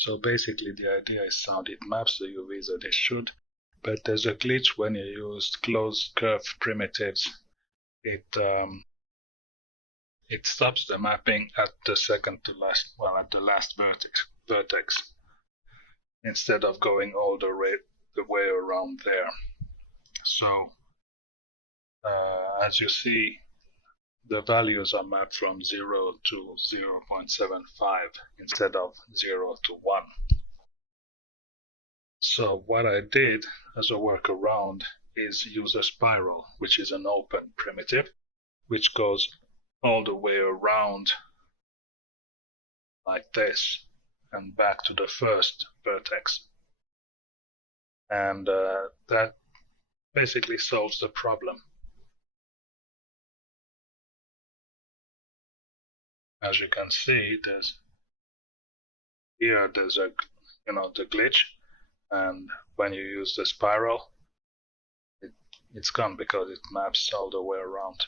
So basically the idea is sound. It maps the UVs that it should, but there's a glitch when you use closed curve primitives. It stops the mapping at the second to last, well, at the last vertex instead of going all the way around there. So as you see, the values are mapped from 0 to 0.75 instead of 0 to 1. So what I did as a workaround is use a spiral, which is an open primitive, which goes all the way around like this and back to the first vertex. And that basically solves the problem. As you can see, there's a the glitch, and when you use the spiral, it's gone because it maps all the way around.